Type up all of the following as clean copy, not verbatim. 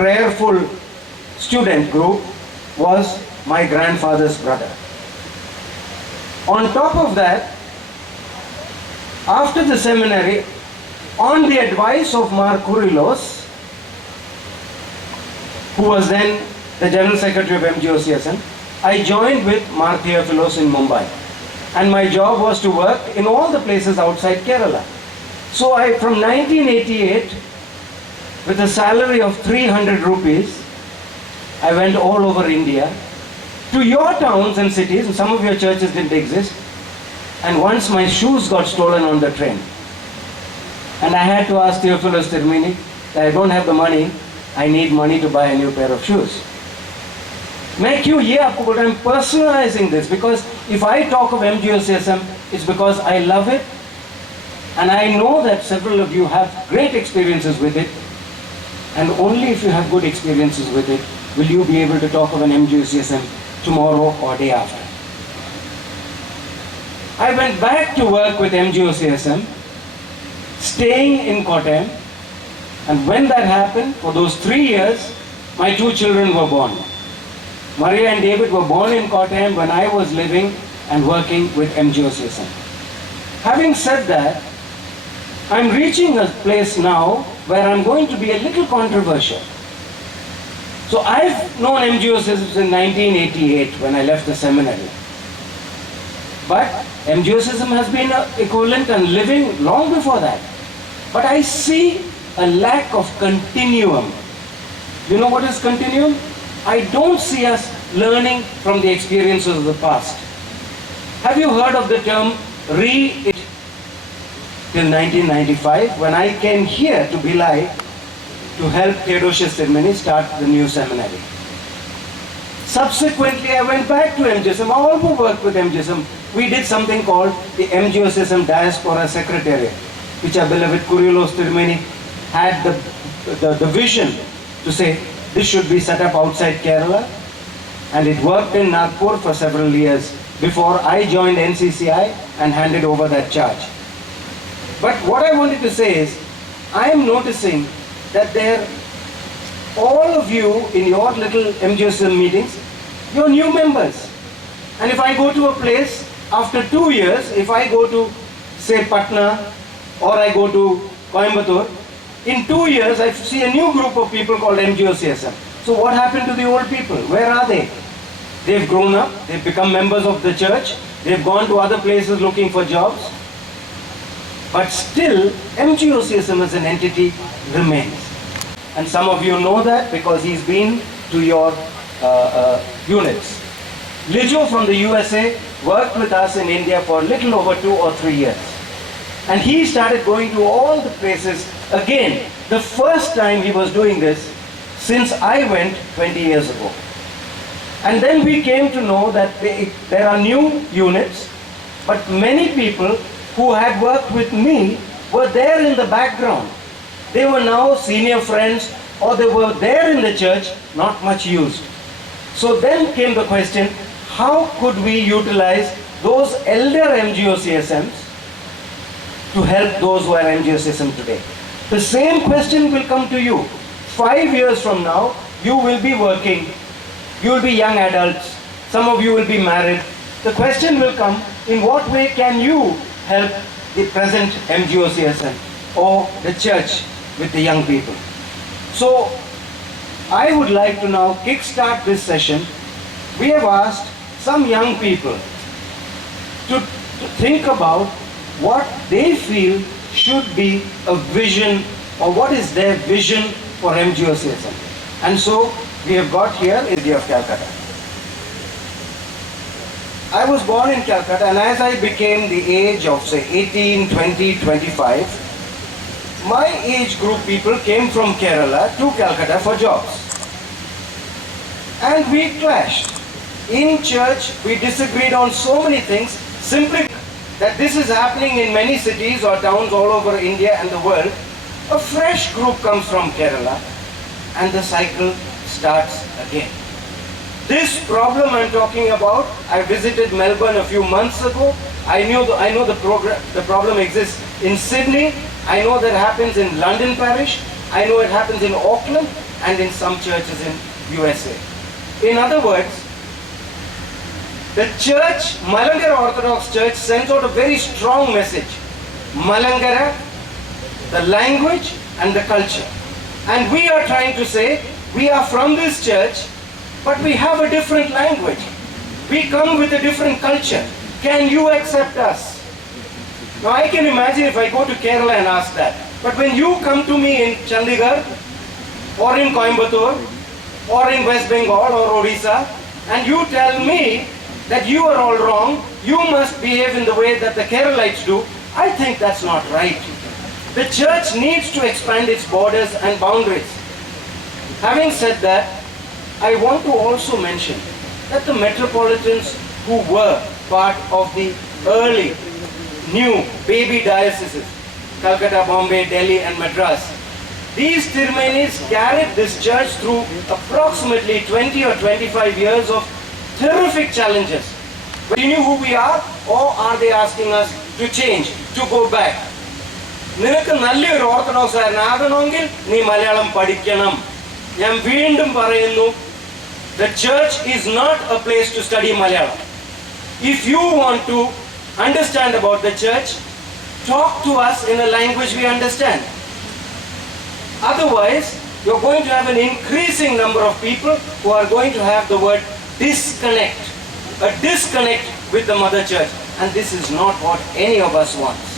prayerful student group was my grandfather's brother. On top of that, after the seminary, on the advice of Kuruvilla, who was then the General Secretary of MGOCSM, I joined with Theophilos in Mumbai. And my job was to work in all the places outside Kerala. So from 1988, with a salary of 300 rupees, I went all over India, to your towns and cities, and some of your churches didn't exist. And once my shoes got stolen on the train. And I had to ask Theophilos Tirmini that I don't have the money, I need money to buy a new pair of shoes. I'm personalizing this, because if I talk of MGOCSM, it's because I love it, and I know that several of you have great experiences with it, and only if you have good experiences with it will you be able to talk of an MGOCSM tomorrow or day after. I went back to work with MGOCSM, staying in Kottayam, and when that happened, for those 3 years, my 2 children were born. Maria and David were born in Kottayam when I was living and working with MGOCSM. Having said that, I'm reaching a place now where I'm going to be a little controversial. So I've known MGOCSM in 1988 when I left the seminary. But MGOCSM has been equivalent and living long before that. But I see a lack of continuum. You know what is continuum? I don't see us learning from the experiences of the past. Have you heard of the term re-it till 1995, when I came here to Bhilai to help Theodosius Tirmini start the new seminary. Subsequently, I went back to MGOCSM. I also worked with MGOCSM. We did something called the MGOCSM Diaspora Secretariat, which our beloved Kuruvilla Tirmini had the vision to say, this should be set up outside Kerala, and it worked in Nagpur for several years before I joined NCCI and handed over that charge. But what I wanted to say is, I am noticing that all of you in your little MGOCSM meetings, you're new members. And if I go to a place, after 2 years, if I go to, say, Patna, or I go to Coimbatore, in 2 years, I see a new group of people called MGOCSM. So what happened to the old people? Where are they? They've grown up, they've become members of the church, they've gone to other places looking for jobs. But still, MGOCSM as an entity remains. And some of you know that because he's been to your units. Lijo from the USA worked with us in India for a little over 2 or 3 years. And he started going to all the places. Again, the first time he was doing this since I went 20 years ago. And then we came to know that there are new units, but many people who had worked with me were there in the background. They were now senior friends, or they were there in the church, not much used. So then came the question, how could we utilize those elder MGOCSMs to help those who are MGOCSM today? The same question will come to you. 5 years from now, you will be working, you will be young adults, some of you will be married. The question will come, in what way can you help the present MGOCSM or the church with the young people? So, I would like to now kickstart this session. We have asked some young people to think about what they feel should be a vision, or what is their vision for MGOCSM. And so we have got here is the of Calcutta. I was born in Calcutta, and as I became the age of say 18, 20, 25, my age group people came from Kerala to Calcutta for jobs. And we clashed. In church, we disagreed on so many things, simply that this is happening in many cities or towns all over India and the world. A fresh group comes from Kerala, and the cycle starts again. This problem I'm talking about, I visited Melbourne a few months ago. I know the problem exists in Sydney. I know that happens in London Parish. I know it happens in Auckland. and in some churches in USA. In other words, the church, Malankara Orthodox Church, sends out a very strong message. Malankara, the language and the culture. And we are trying to say, we are from this church, but we have a different language. We come with a different culture. Can you accept us? Now I can imagine if I go to Kerala and ask that. But when you come to me in Chandigarh, or in Coimbatore, or in West Bengal or Odisha, and you tell me that you are all wrong, you must behave in the way that the Keralites do, I think that's not right. The church needs to expand its borders and boundaries. Having said that, I want to also mention that the metropolitans who were part of the early, new baby dioceses, Calcutta, Bombay, Delhi and Madras, these Tirmenis carried this church through approximately 20 or 25 years of terrific challenges. But do you know who we are? Or are they asking us to change, to go back? നിനക്ക് നല്ലൊരു orthodox ആകണമെങ്കിൽ നീ മലയാളം പഠിക്കണം. ഞാൻ വീണ്ടും പറയുന്നു, the church is not a place to study Malayalam. If you want to understand about the church, talk to us in a language we understand. Otherwise, you're going to have an increasing number of people who are going to have the word disconnect, a disconnect with the mother church. And this is not what any of us wants.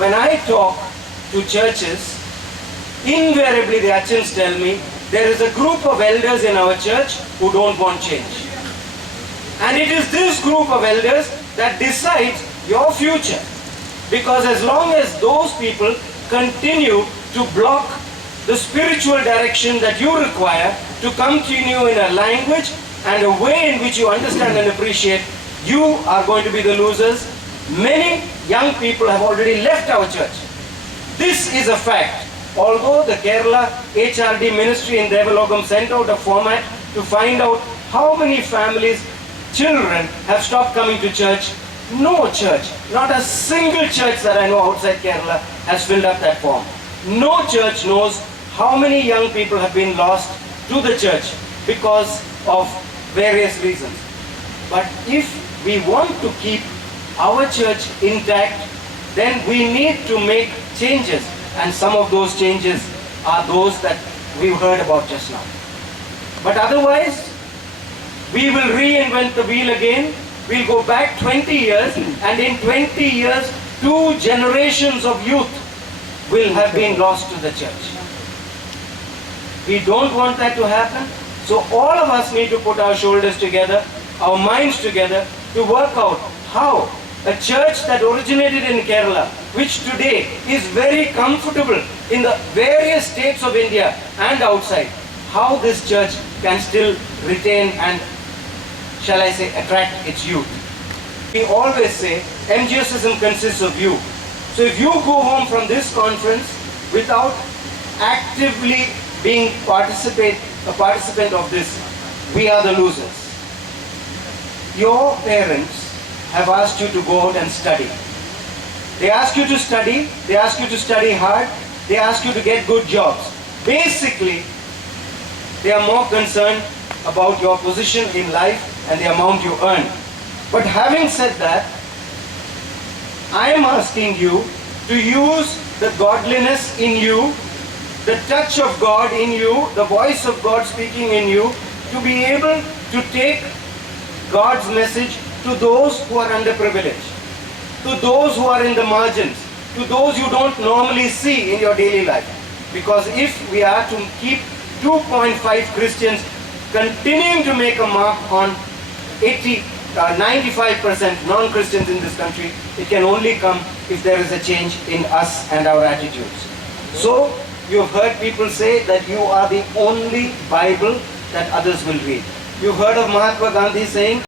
When I talk to churches, invariably the Achins tell me, there is a group of elders in our church who don't want change. And it is this group of elders that decides your future. Because as long as those people continue to block the spiritual direction that you require to continue in a language and a way in which you understand and appreciate, you are going to be the losers. Many young people have already left our church. This is a fact. Although the Kerala HRD ministry in Devalogam sent out a format to find out how many families, children have stopped coming to church, no church, not a single church that I know outside Kerala has filled up that form. No church knows how many young people have been lost to the church because of various reasons. But if we want to keep our church intact, then we need to make changes. And some of those changes are those that we've heard about just now. But otherwise, we will reinvent the wheel again. We'll go back 20 years, and in 20 years, 2 generations of youth will have been lost to the church. We don't want that to happen. So all of us need to put our shoulders together, our minds together, to work out how a church that originated in Kerala, which today is very comfortable in the various states of India and outside, how this church can still retain and, shall I say, attract its youth. We always say MGOCSM consists of you. So if you go home from this conference without actively being a participant of this, we are the losers. Your parents have asked you to go out and study. They ask you to study, they ask you to study hard, they ask you to get good jobs. Basically, they are more concerned about your position in life and the amount you earn. But having said that, I am asking you to use the godliness in you, the touch of God in you, the voice of God speaking in you, to be able to take God's message to those who are underprivileged, to those who are in the margins, to those you don't normally see in your daily life. Because if we are to keep 2.5 Christians continuing to make a mark on 95% non-Christians in this country, it can only come if there is a change in us and our attitudes. So, you have heard people say that you are the only Bible that others will read. You've heard of Mahatma Gandhi saying,